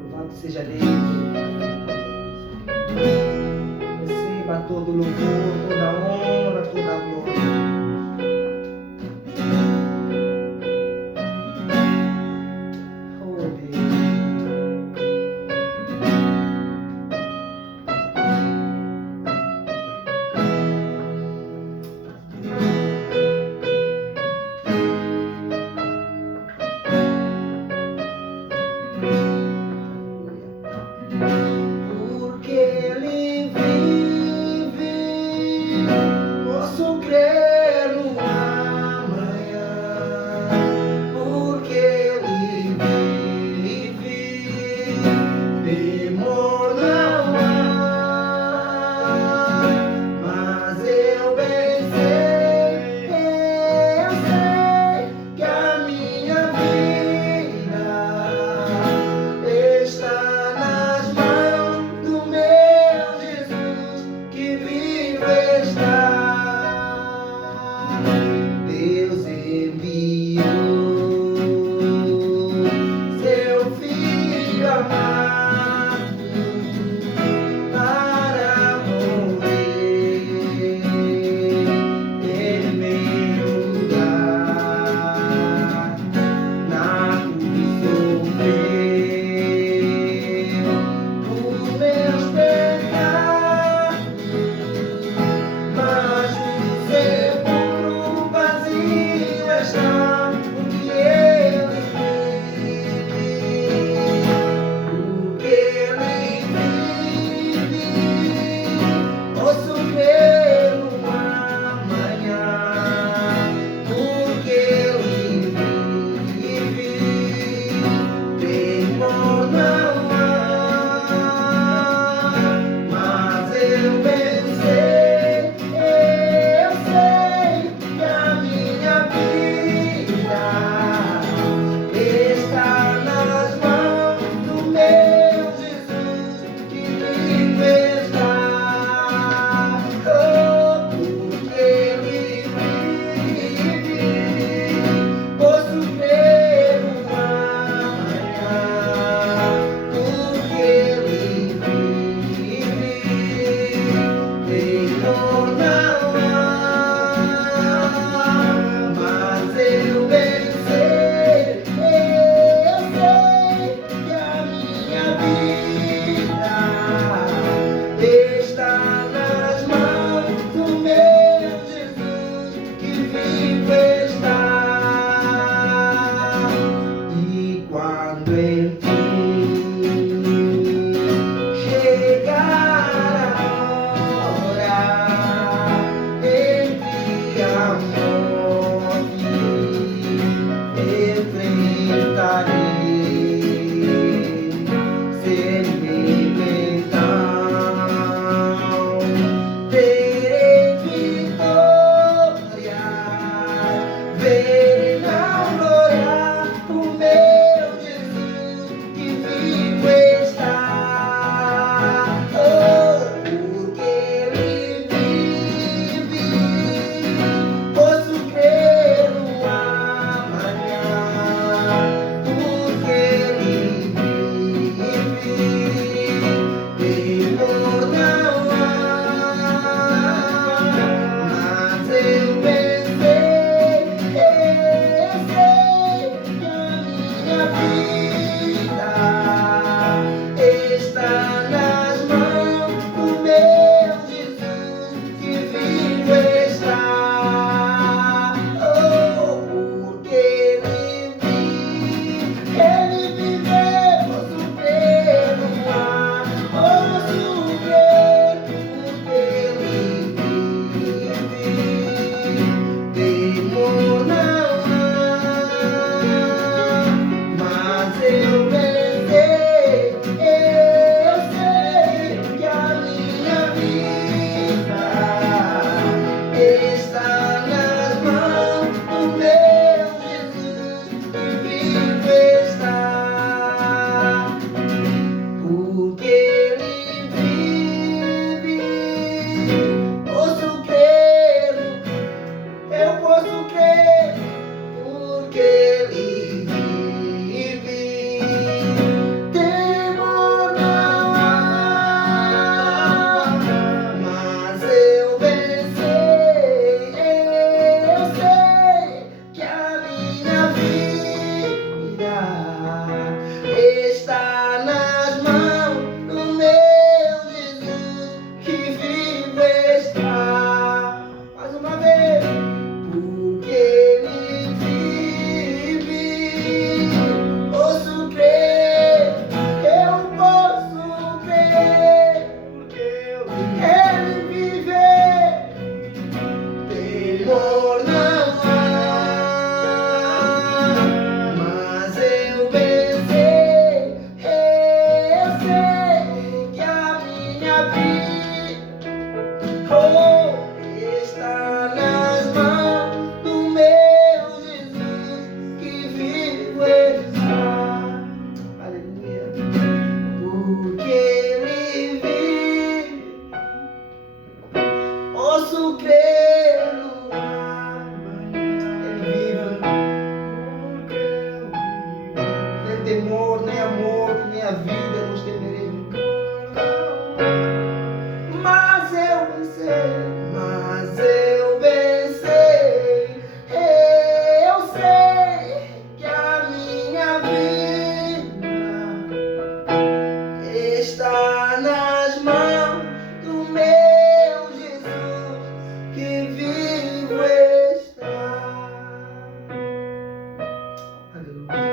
Louvado seja Deus. Receba todo louvor, toda honra, toda glória. Oh Deus. Porque Ele vive, posso crer. posso crer no amanhã. Ele vive. Nem temor, nem a morte, nem a vida nos temeremos. Mas eu venci. Eu sei que a minha vida está nas mãos do meu Jesus, que vivo está. Aleluia.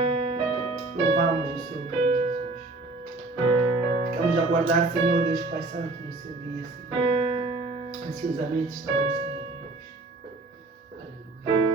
Louvamos o seu nome, Jesus. Ficamos a aguardar, Senhor Deus Pai Santo, no seu dia, Senhor. Ansiosamente estamos, Senhor Deus. Aleluia.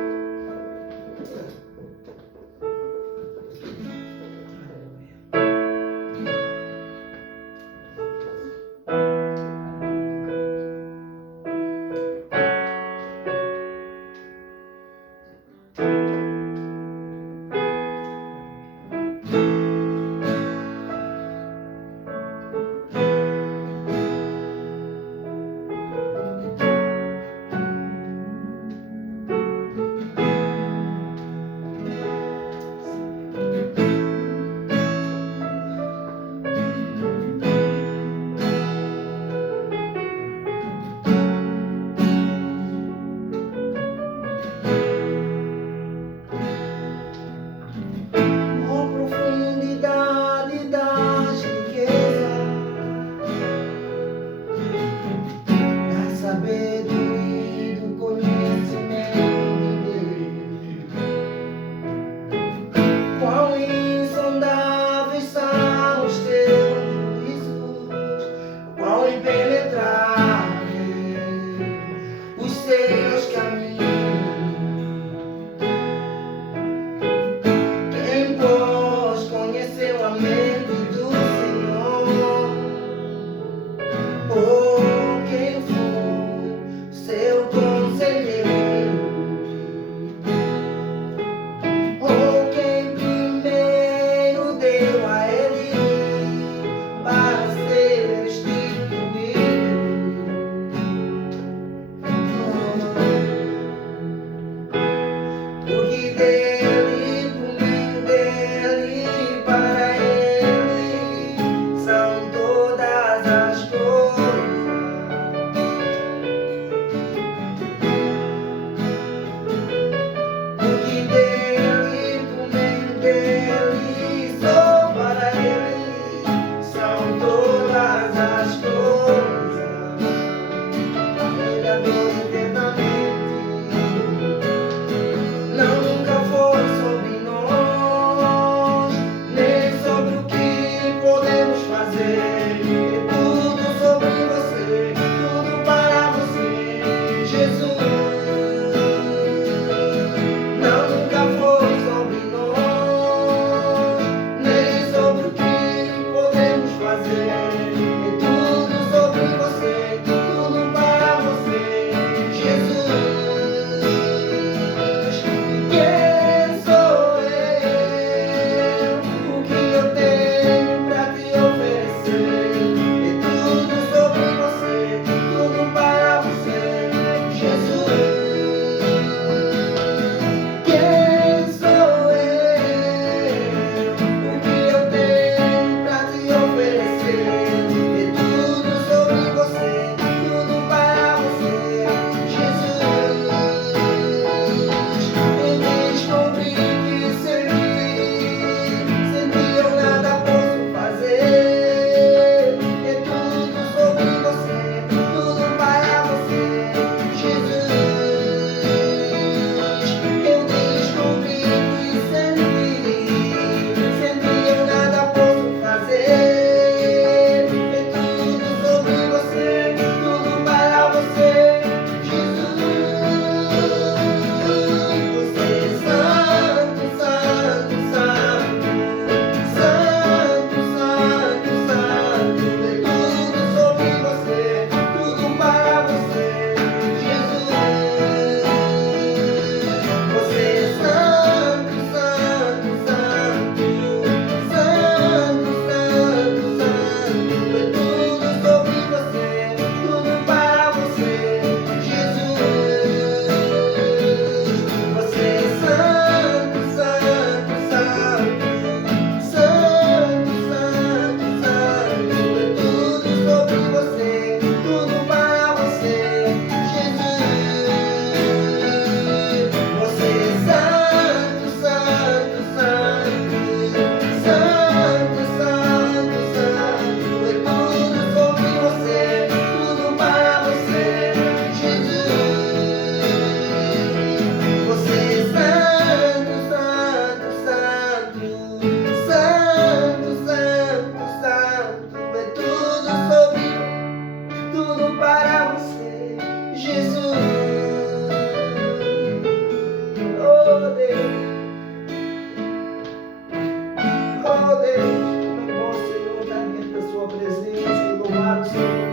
para você, Jesus. Oh Deus, como é bom, Senhor, estar diante da sua presença e louvar o Senhor.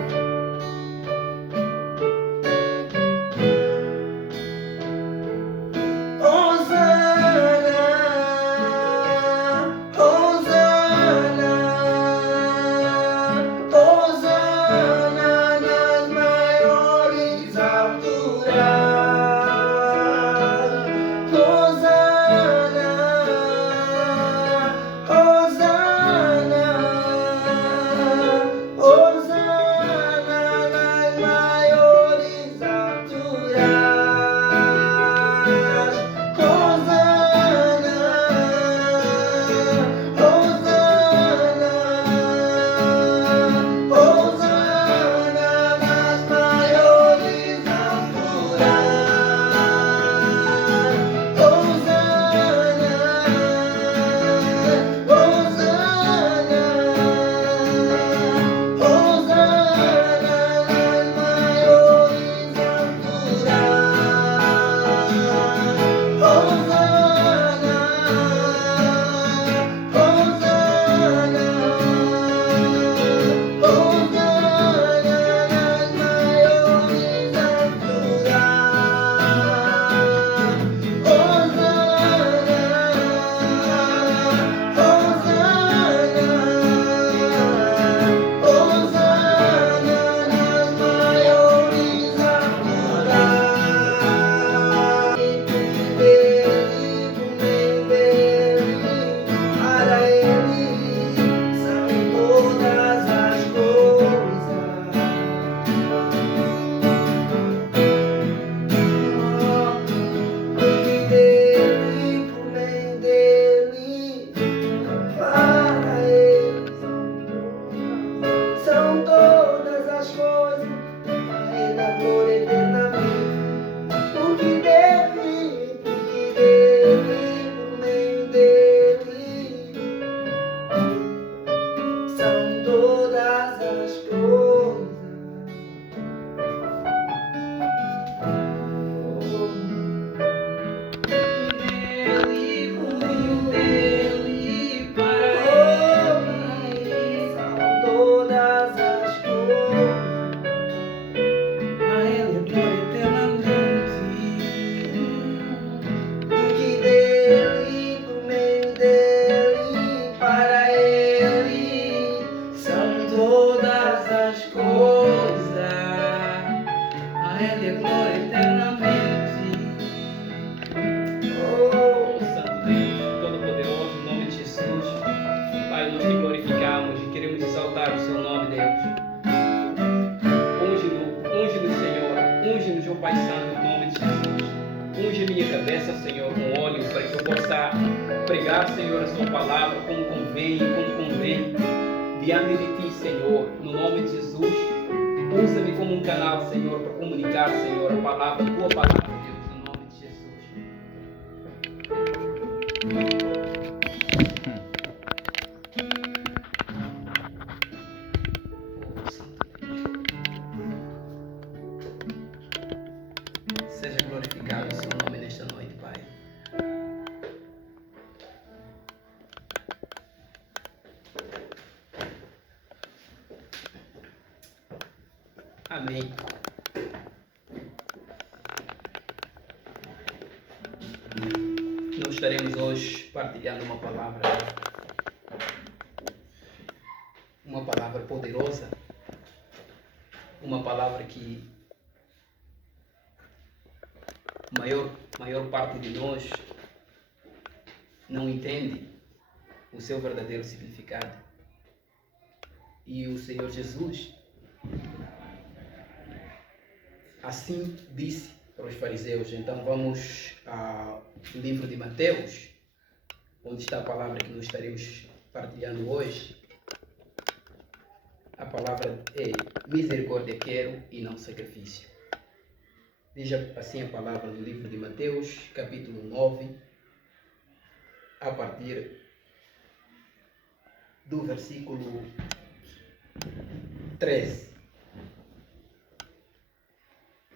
Amém. Nós estaremos hoje partilhando uma palavra poderosa, uma palavra que maior parte de nós não entende o seu verdadeiro significado. E o Senhor Jesus assim disse para os fariseus. Então vamos ao livro de Mateus, onde está a palavra que nós estaremos partilhando hoje. A palavra é: misericórdia quero e não sacrifício. Diz assim a palavra no livro de Mateus, capítulo 9, a partir do versículo 13.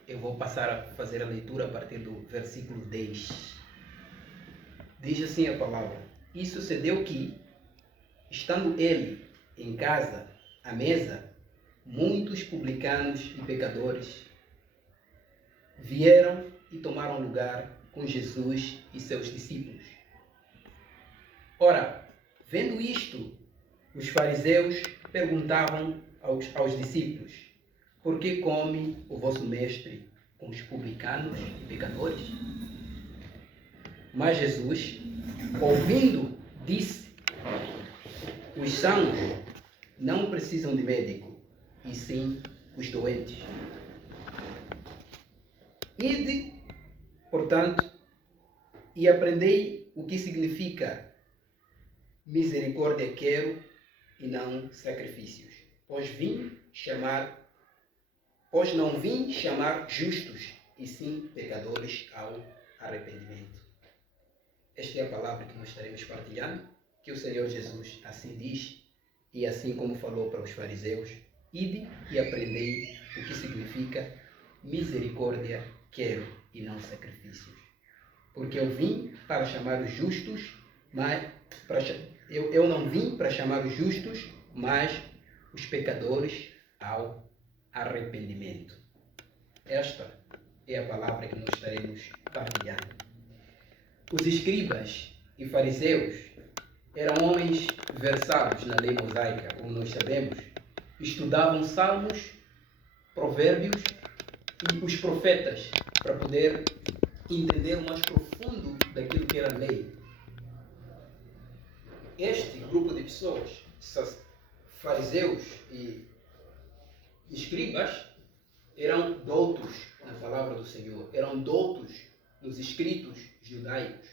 Eu vou passar a fazer a leitura a partir do versículo 10. Diz assim a palavra: E sucedeu que, estando ele em casa, à mesa, muitos publicanos e pecadores vieram e tomaram lugar com Jesus e seus discípulos. Ora, vendo isto, os fariseus perguntavam aos discípulos: Por que come o vosso mestre com os publicanos e pecadores? Mas Jesus, ouvindo, disse: Os sãos não precisam de médico, e sim os doentes. Ide, portanto, e aprendei o que significa misericórdia quero e não sacrifícios, pois não vim chamar justos, e sim pecadores ao arrependimento. Esta é a palavra que nós estaremos partilhando, que o Senhor Jesus assim diz, e assim como falou para os fariseus: ide e aprendei o que significa misericórdia quero e não sacrifícios. Porque eu vim para chamar os justos, mas eu não vim para chamar os justos, mas os pecadores ao arrependimento. Esta é a palavra que nós estaremos partilhando. Os escribas e fariseus eram homens versados na lei mosaica, como nós sabemos. Estudavam salmos, provérbios e os profetas para poder entender o mais profundo daquilo que era a lei. Este grupo de pessoas, fariseus e escribas, eram doutos na palavra do Senhor, eram doutos nos escritos judaicos.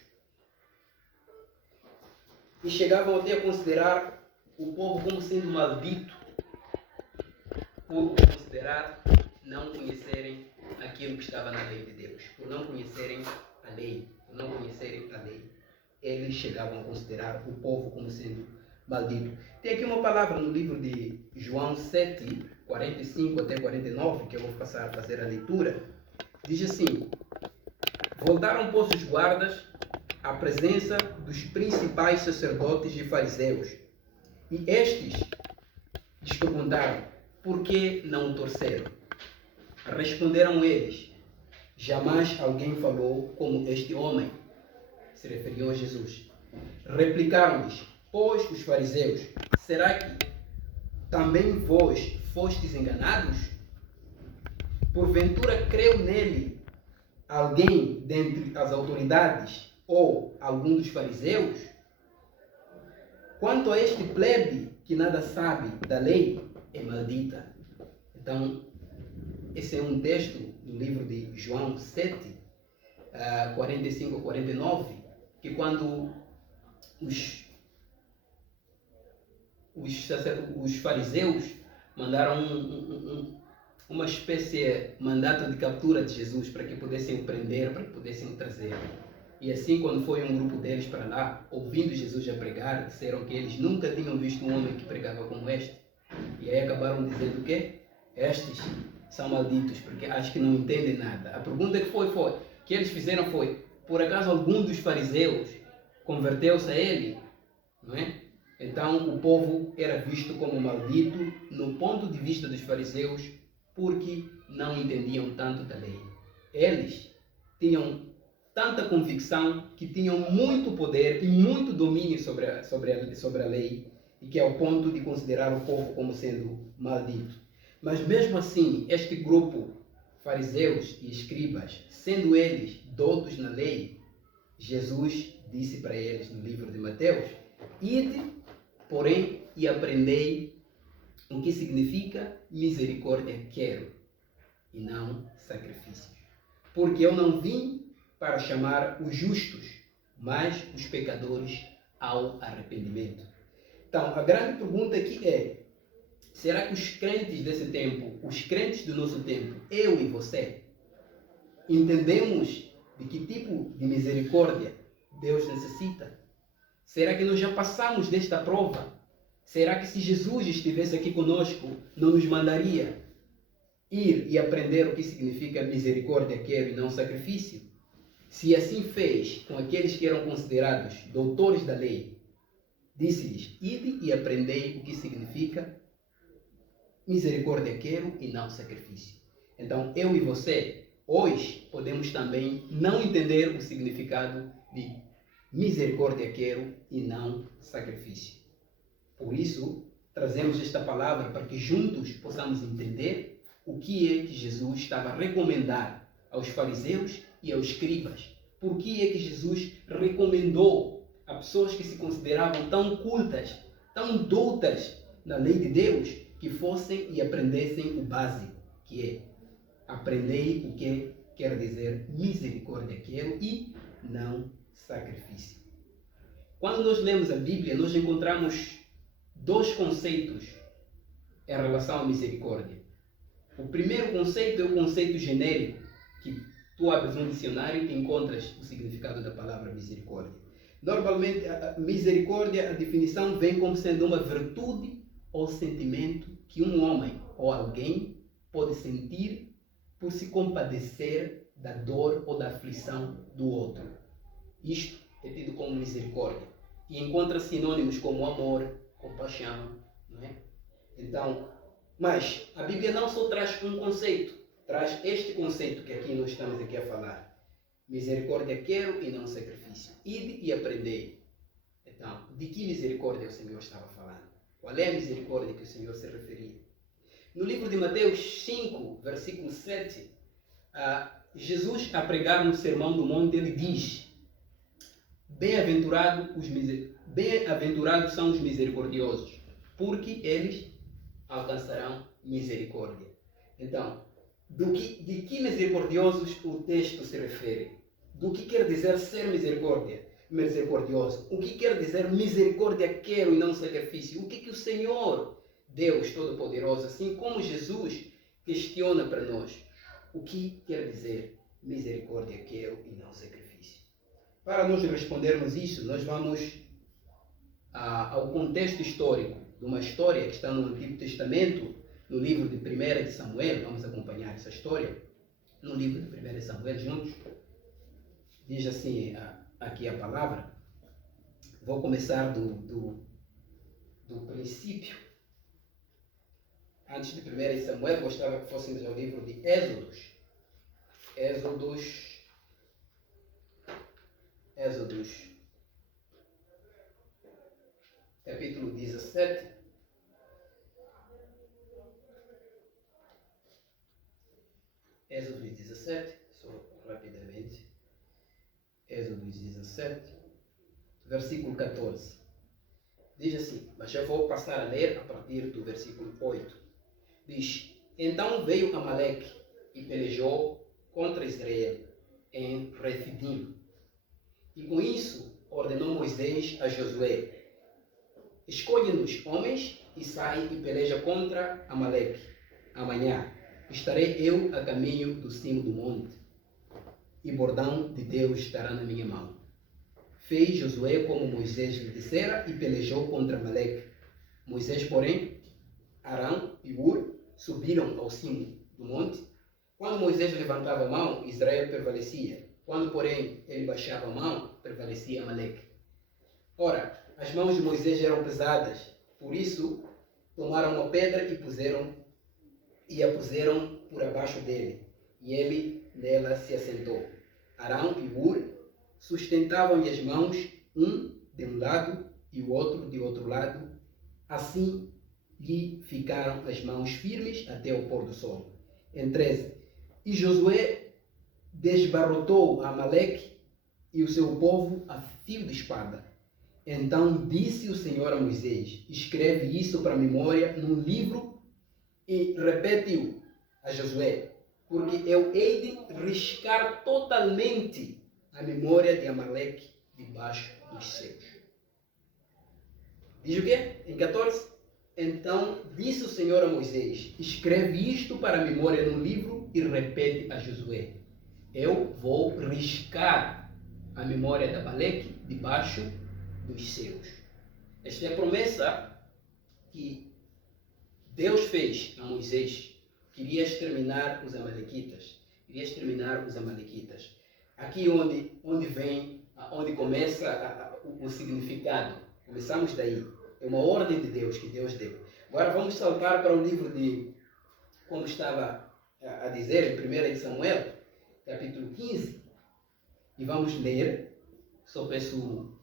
E chegavam até a considerar o povo como sendo maldito, por considerar não conhecerem aquilo que estava na lei de Deus, por não conhecerem a lei, eles chegavam a considerar o povo como sendo maldito. Tem aqui uma palavra no livro de João 7, 45 até 49, que eu vou passar a fazer a leitura. Diz assim: Voltaram, pois, os guardas à presença dos principais sacerdotes e fariseus, e estes lhes perguntaram: por que não o torceram? Responderam eles: jamais alguém falou como este homem. Se referiu a Jesus. Replicaram-lhes, pois, os fariseus: será que também vós fostes enganados? Porventura creu nele alguém dentre as autoridades ou algum dos fariseus? Quanto a este plebe que nada sabe da lei, é maldita. Então, esse é um texto no livro de João 7, 45 a 49, que quando os fariseus mandaram uma espécie de mandato de captura de Jesus para que pudessem o prender, para que pudessem o trazer. E assim, quando foi um grupo deles para lá, ouvindo Jesus a pregar, disseram que eles nunca tinham visto um homem que pregava como este. E aí acabaram dizendo o quê? Estes são malditos, porque acho que não entendem nada. A pergunta que eles fizeram foi: por acaso algum dos fariseus converteu-se a ele? Não é? Então o povo era visto como maldito no ponto de vista dos fariseus, porque não entendiam tanto da lei. Eles tinham tanta convicção que tinham muito poder e muito domínio sobre a lei, e que é ao ponto de considerar o povo como sendo maldito. Mas mesmo assim, este grupo, fariseus e escribas, sendo eles doutos na lei, Jesus disse para eles no livro de Mateus: ide, porém, e aprendei o que significa misericórdia quero, e não sacrifícios. Porque eu não vim para chamar os justos, mas os pecadores ao arrependimento. Então, a grande pergunta aqui é: será que os crentes desse tempo, os crentes do nosso tempo, eu e você, entendemos de que tipo de misericórdia Deus necessita? Será que nós já passamos desta prova? Será que se Jesus estivesse aqui conosco, não nos mandaria ir e aprender o que significa misericórdia quero e não sacrifício, se assim fez com aqueles que eram considerados doutores da lei, disse-lhes, ide e aprendei o que significa misericórdia quero e não sacrifício. Então, eu e você, hoje, podemos também não entender o significado de misericórdia quero e não sacrifício. Por isso, trazemos esta palavra para que juntos possamos entender o que é que Jesus estava a recomendar aos fariseus e aos escribas. Por que é que Jesus recomendou a pessoas que se consideravam tão cultas, tão doutas na lei de Deus, que fossem e aprendessem o básico, que é aprendei o que quer dizer misericórdia quero e não sacrifício. Quando nós lemos a Bíblia, nós encontramos dois conceitos em relação à misericórdia. O primeiro conceito é o conceito genérico, que tu abres um dicionário e encontras o significado da palavra misericórdia. Normalmente, a misericórdia, a definição vem como sendo uma virtude ou sentimento que um homem ou alguém pode sentir por se compadecer da dor ou da aflição do outro. Isto é tido como misericórdia. E encontra sinônimos como amor, compaixão, não é? Então, mas a Bíblia não só traz um conceito, traz este conceito que aqui nós estamos aqui a falar. Misericórdia quero e não sacrifício. Ide e aprendei. Então, de que misericórdia o Senhor estava falando? Qual é a misericórdia que o Senhor se referia? No livro de Mateus 5, versículo 7, Jesus, a pregar no Sermão do Monte, ele diz: Bem-aventurados são os misericordiosos, porque eles alcançarão misericórdia. Então, de que misericordiosos o texto se refere? Do que quer dizer ser misericordioso? O que quer dizer misericórdia quero e não sacrifício? O que o Senhor, Deus Todo-Poderoso, assim como Jesus, questiona para nós? O que quer dizer misericórdia quero e não sacrifício? Para nós respondermos isso, nós vamos ao contexto histórico de uma história que está no Antigo Testamento, no livro de 1 de Samuel. Vamos acompanhar essa história no livro de 1 de Samuel juntos. Diz assim aqui a palavra. Vou começar do princípio. Antes de 1 de Samuel, gostava que fôssemos ao livro de Êxodos. Êxodos, capítulo 17. Êxodos 17, só rapidamente. Êxodos 17, versículo 14. Diz assim, mas eu vou passar a ler a partir do versículo 8. Diz, então veio Amaleque e pelejou contra Israel em Refidim. E com isso ordenou Moisés a Josué, escolhe-nos homens e sai e peleja contra Amaleque. Amanhã estarei eu a caminho do cimo do monte, e bordão de Deus estará na minha mão. Fez Josué como Moisés lhe dissera e pelejou contra Amaleque. Moisés, porém, Arão e Ur subiram ao cimo do monte. Quando Moisés levantava a mão, Israel prevalecia. Quando, porém, ele baixava a mão, prevalecia Amaleque. Ora, as mãos de Moisés eram pesadas, por isso tomaram uma pedra e a puseram por abaixo dele, e ele nela se assentou. Arão e Ur sustentavam-lhe as mãos, um de um lado e o outro de outro lado. Assim lhe ficaram as mãos firmes até o pôr do sol. Em 13. E Josué desbarrotou Amaleque e o seu povo a fio de espada. Então disse o Senhor a Moisés, escreve isso para memória num livro e repete-o a Josué, porque eu hei de riscar totalmente a memória de Amaleque debaixo dos céus. Diz o quê? Em 14. Então disse o Senhor a Moisés, escreve isto para memória num livro e repete a Josué. Eu vou riscar a memória de Amaleque debaixo dos céus. Esta é a promessa que Deus fez a Moisés, queria exterminar os amalequitas. Queria exterminar os amalequitas. Aqui onde começa o significado. Começamos daí. É uma ordem de Deus que Deus deu. Agora vamos saltar para o livro de, como estava a dizer, em 1 Samuel, capítulo 15. E vamos ler, só peço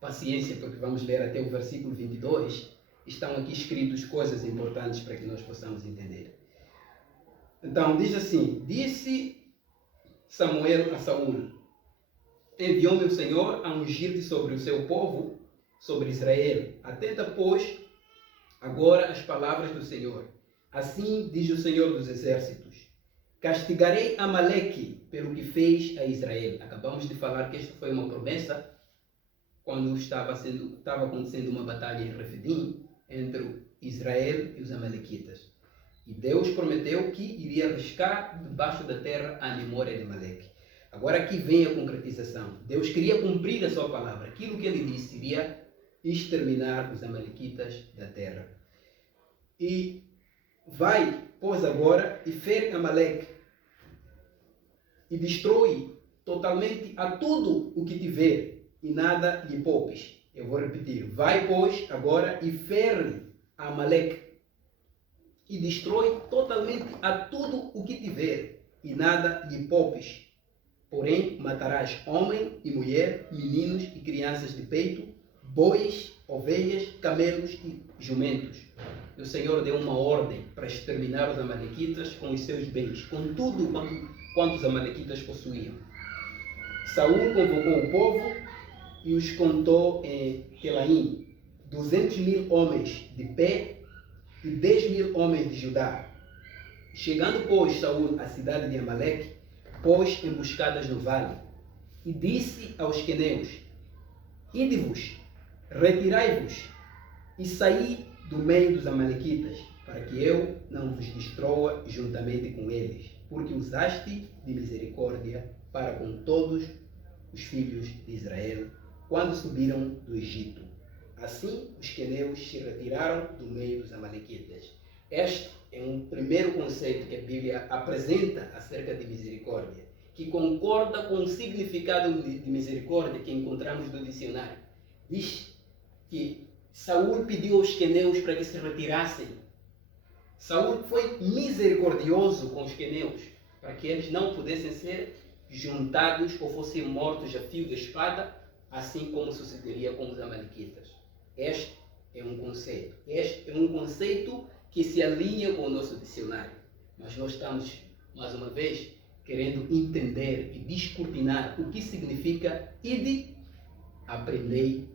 paciência, porque vamos ler até o versículo 22. Estão aqui escritas coisas importantes para que nós possamos entender. Então, diz assim: disse Samuel a Saúl: enviou-me o Senhor a ungir-te sobre o seu povo, sobre Israel. Atenta, pois, agora as palavras do Senhor. Assim diz o Senhor dos Exércitos: castigarei Amaleque pelo que fez a Israel. Acabamos de falar que esta foi uma promessa quando estava acontecendo uma batalha em Refidim entre Israel e os amalequitas. E Deus prometeu que iria riscar debaixo da terra a memória de Amaleque. Agora aqui vem a concretização. Deus queria cumprir a sua palavra. Aquilo que ele disse iria exterminar os amalequitas da terra. E vai, pois, agora e fere Amaleque e destrói totalmente a tudo o que tiver e nada lhe poupes. Eu vou repetir. Vai, pois, agora e fere Amaleque e destrói totalmente a tudo o que tiver e nada lhe poupes. Porém, matarás homem e mulher, meninos e crianças de peito, bois, ovelhas, camelos e jumentos. E o Senhor deu uma ordem para exterminar os amalequitas com os seus bens, com tudo quanto os amalequitas possuíam. Saúl convocou o povo e os contou em Telaim, 200.000 homens de pé e 10.000 homens de Judá. Chegando, pois, Saúl à cidade de Amaleque, pôs emboscadas no vale, e disse aos queneus: ide-vos, retirai-vos, e saí do meio dos amalequitas, para que eu não vos destrua juntamente com eles, porque usaste de misericórdia para com todos os filhos de Israel, quando subiram do Egito. Assim, os queneus se retiraram do meio dos amalequitas. Este é um primeiro conceito que a Bíblia apresenta acerca de misericórdia, que concorda com o significado de misericórdia que encontramos no dicionário. Diz que Saúl pediu aos queneus para que se retirassem. Saúl foi misericordioso com os queneus, para que eles não pudessem ser juntados ou fossem mortos a fio de espada, assim como sucederia com os amalequitas. Este é um conceito. Este é um conceito que se alinha com o nosso dicionário. Mas nós estamos, mais uma vez, querendo entender e descortinar o que significa ide, aprendei,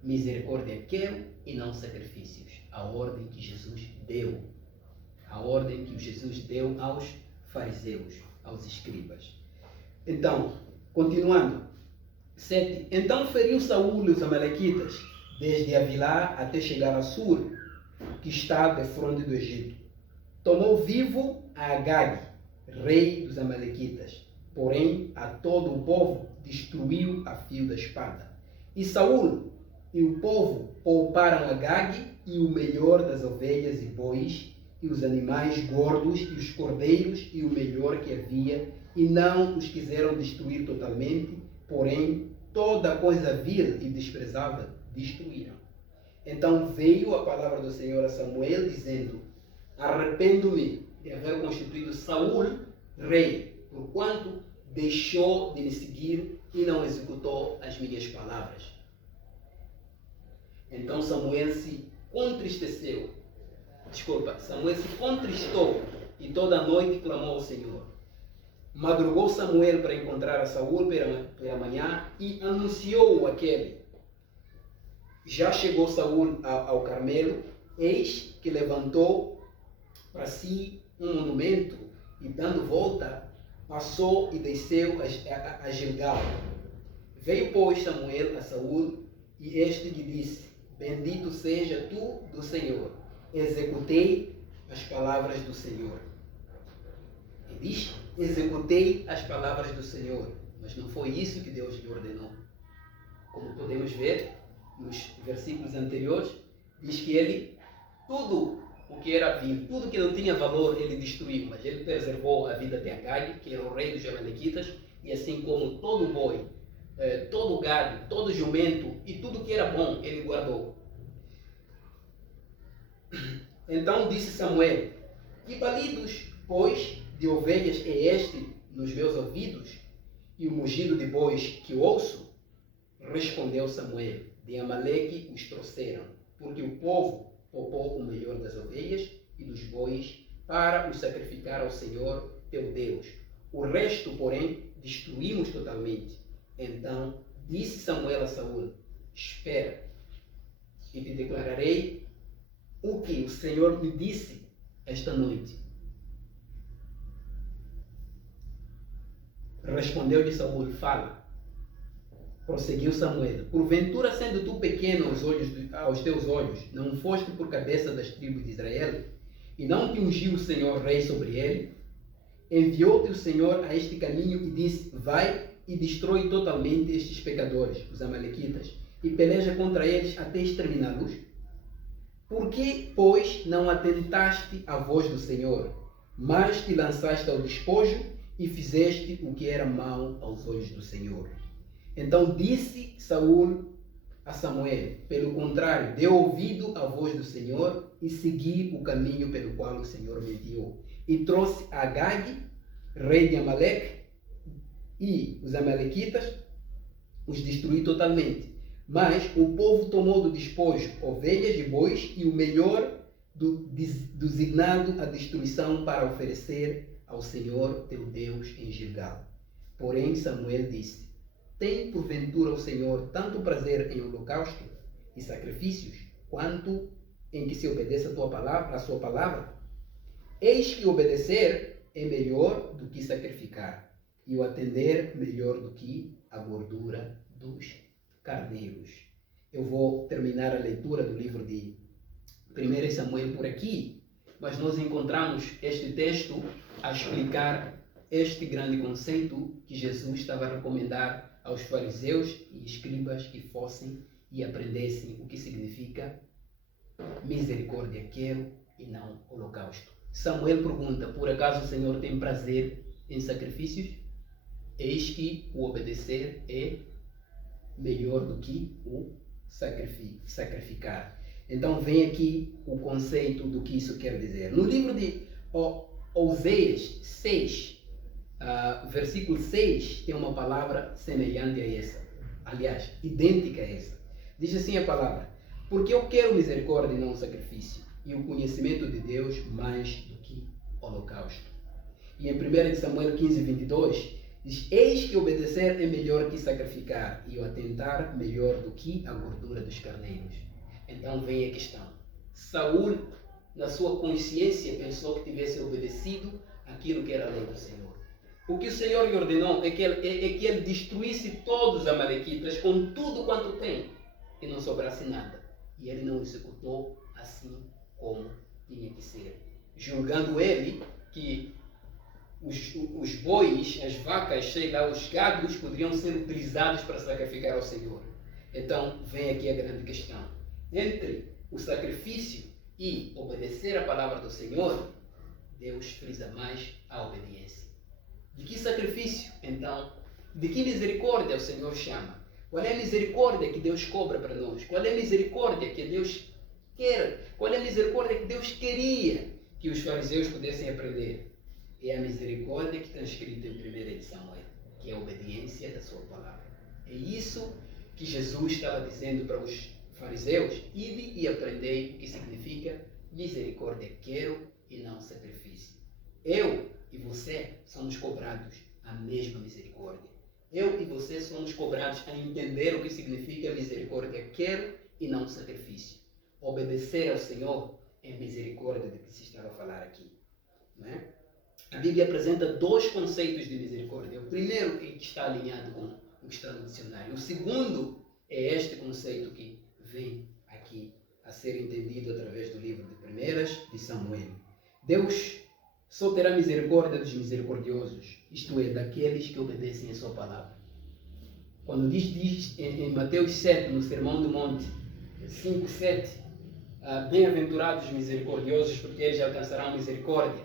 misericórdia quero e não sacrifícios. A ordem que Jesus deu. A ordem que Jesus deu aos fariseus, aos escribas. Então, continuando. 7. Então feriu Saúl os amalequitas, desde Avilá até chegar a Sur, que está de fronte do Egito. Tomou vivo a Agag, rei dos amalequitas, porém a todo o povo destruiu a fio da espada. E Saúl e o povo pouparam Agag e o melhor das ovelhas e bois, e os animais gordos e os cordeiros e o melhor que havia, e não os quiseram destruir totalmente, porém toda coisa vil e desprezável destruíram. Então veio a palavra do Senhor a Samuel, dizendo: arrependo-me de haver constituído Saúl rei, porquanto deixou de me seguir e não executou as minhas palavras. Então Samuel se contristou e toda a noite clamou ao Senhor. Madrugou Samuel para encontrar a Saúl pela manhã e anunciou aquele: já chegou Saúl ao Carmelo, eis que levantou para si um monumento e, dando volta, passou e desceu a Gilgal. Veio, pois, Samuel a Saúl e este lhe disse: bendito seja tu do Senhor, executei as palavras do Senhor. E diz: executei as palavras do Senhor, mas não foi isso que Deus lhe ordenou. Como podemos ver nos versículos anteriores, diz que ele, tudo o que era vil. Tudo que não tinha valor ele destruiu, mas ele preservou a vida de Agag, que era o rei dos Amalequitas, e assim como todo boi, todo gado, todo jumento e tudo que era bom ele guardou. Então disse Samuel: que balidos, pois, de ovelhas é este nos meus ouvidos, e o mugido de bois que ouço? Respondeu Samuel: de Amaleque os trouxeram, porque o povo poupou o melhor das ovelhas e dos bois para os sacrificar ao Senhor teu Deus. O resto, porém, destruímos totalmente. Então disse Samuel a Saúl: espera, e te declararei o que o Senhor me disse esta noite. Respondeu-lhe Saúl: fala. Prosseguiu Samuel: porventura, sendo tu pequeno aos teus olhos, não foste por cabeça das tribos de Israel, e não te ungiu o Senhor rei sobre ele? Enviou-te o Senhor a este caminho e disse: vai e destrói totalmente estes pecadores, os amalequitas, e peleja contra eles até exterminá-los? Por que, pois, não atentaste à voz do Senhor, mas te lançaste ao despojo e fizeste o que era mau aos olhos do Senhor? Então disse Saúl a Samuel: pelo contrário, deu ouvido à voz do Senhor e segui o caminho pelo qual o Senhor me enviou. E trouxe Agag, rei de Amaleque, e os amalequitas os destruí totalmente. Mas o povo tomou do despojo ovelhas e bois e o melhor designado à destruição para oferecer ao Senhor teu Deus em Gilgal. Porém Samuel disse: tem porventura o Senhor tanto prazer em holocausto e sacrifícios, quanto em que se obedeça a sua palavra? Eis que obedecer é melhor do que sacrificar, e o atender melhor do que a gordura dos carneiros. Eu vou terminar a leitura do livro de 1 Samuel por aqui, mas nós encontramos este texto a explicar este grande conceito que Jesus estava a recomendar aos fariseus e escribas que fossem e aprendessem o que significa misericórdia quero e não holocausto. Samuel pergunta: por acaso o Senhor tem prazer em sacrifícios? Eis que o obedecer é melhor do que o sacrificar. Então vem aqui o conceito do que isso quer dizer. No livro de Oséias 6, versículo 6, tem uma palavra semelhante a essa. Aliás, idêntica a essa. Diz assim a palavra: porque eu quero misericórdia e não sacrifício, e o conhecimento de Deus mais do que holocausto. E em 1 Samuel 15, 22, diz: eis que obedecer é melhor que sacrificar, e o atentar melhor do que a gordura dos carneiros. Então vem a questão. Saúl, na sua consciência, pensou que tivesse obedecido aquilo que era a lei do Senhor. O que o Senhor lhe ordenou é que ele destruísse todos os amalequitas com tudo quanto tem, e não sobrasse nada. E ele não executou assim como tinha que ser, julgando ele que os bois, as vacas, sei lá, os gados poderiam ser utilizados para sacrificar ao Senhor. Então vem aqui a grande questão. Entre o sacrifício e obedecer a palavra do Senhor, Deus frisa mais a obediência. De que sacrifício, então? De que misericórdia o Senhor chama? Qual é a misericórdia que Deus cobra para nós? Qual é a misericórdia que Deus quer? Qual é a misericórdia que Deus queria que os fariseus pudessem aprender? É a misericórdia que está escrita em 1 Samuel, que é a obediência da sua palavra. É isso que Jesus estava dizendo para os fariseus: ide e aprendei o que significa misericórdia quero e não sacrifício. Eu e você somos cobrados a mesma misericórdia. Eu e você somos cobrados a entender o que significa misericórdia quero e não sacrifício. Obedecer ao Senhor é misericórdia de que se estava a falar aqui. Não é? A Bíblia apresenta dois conceitos de misericórdia. O primeiro é que está alinhado com o que está no dicionário. O segundo é este conceito que vem aqui a ser entendido através do livro de 1 de Samuel. Deus só terá misericórdia dos misericordiosos, isto é, daqueles que obedecem a sua palavra. Quando diz em Mateus 7, no Sermão do Monte, 5, 7, bem-aventurados os misericordiosos, porque eles alcançarão misericórdia.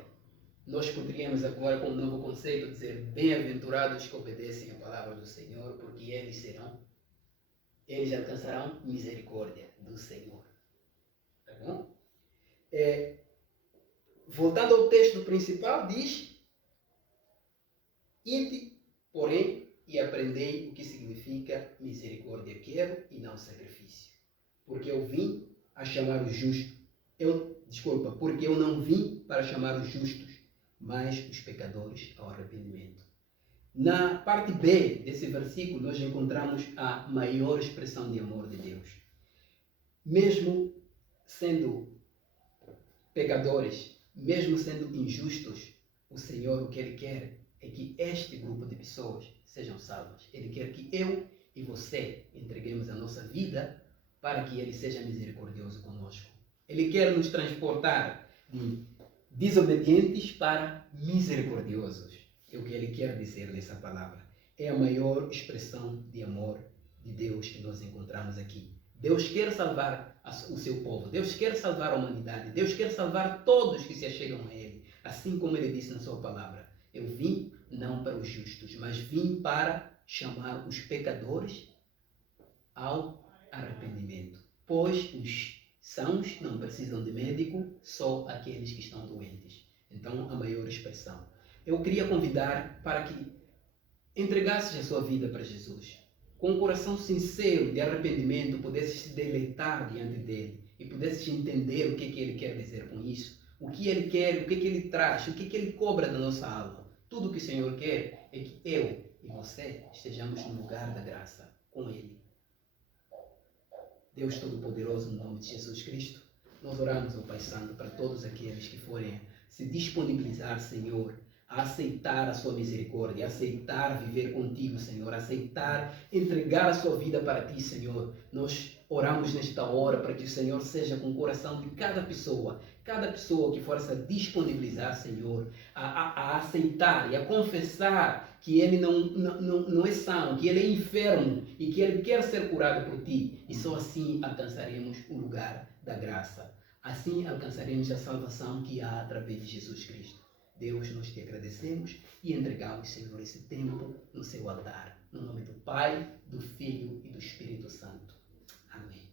Nós poderíamos agora, com um novo conceito, dizer bem-aventurados que obedecem a palavra do Senhor, porque eles alcançarão misericórdia do Senhor. Tá bom? Voltando ao texto principal, diz: ide, porém, e aprendei o que significa misericórdia quero e não sacrifício. Porque eu vim a chamar os justos. Porque eu não vim para chamar os justos, mas os pecadores ao arrependimento. Na parte B desse versículo, nós encontramos a maior expressão de amor de Deus. Mesmo sendo pecadores, mesmo sendo injustos, o Senhor, o que Ele quer é que este grupo de pessoas sejam salvas. Ele quer que eu e você entreguemos a nossa vida para que Ele seja misericordioso conosco. Ele quer nos transportar de desobedientes para misericordiosos. É o que Ele quer dizer nessa palavra. É a maior expressão de amor de Deus que nós encontramos aqui. Deus quer salvar o seu povo. Deus quer salvar a humanidade. Deus quer salvar todos que se achegam a Ele. Assim como Ele disse na sua palavra. Eu vim não para os justos, mas vim para chamar os pecadores ao arrependimento. Pois os sãos não precisam de médico, só aqueles que estão doentes. Então, a maior expressão. Eu queria convidar para que entregasses a sua vida para Jesus. Com um coração sincero de arrependimento, pudesses se deleitar diante dele e pudesses entender o que ele quer dizer com isso, o que ele quer, o que ele traz, o que ele cobra da nossa alma. Tudo o que o Senhor quer é que eu e você estejamos no lugar da graça com Ele. Deus Todo-Poderoso, no nome de Jesus Cristo, nós oramos ao Pai Santo para todos aqueles que forem se disponibilizar, Senhor, a aceitar a sua misericórdia, a aceitar viver contigo, Senhor, a aceitar entregar a sua vida para ti, Senhor. Nós oramos nesta hora para que o Senhor seja com o coração de cada pessoa que for se disponibilizar, Senhor, a aceitar e a confessar que ele não é são, que ele é enfermo e que ele quer ser curado por ti. E só assim alcançaremos o lugar da graça. Assim alcançaremos a salvação que há através de Jesus Cristo. Deus, nós te agradecemos e entregamos, Senhor, esse tempo no seu altar. No nome do Pai, do Filho e do Espírito Santo. Amém.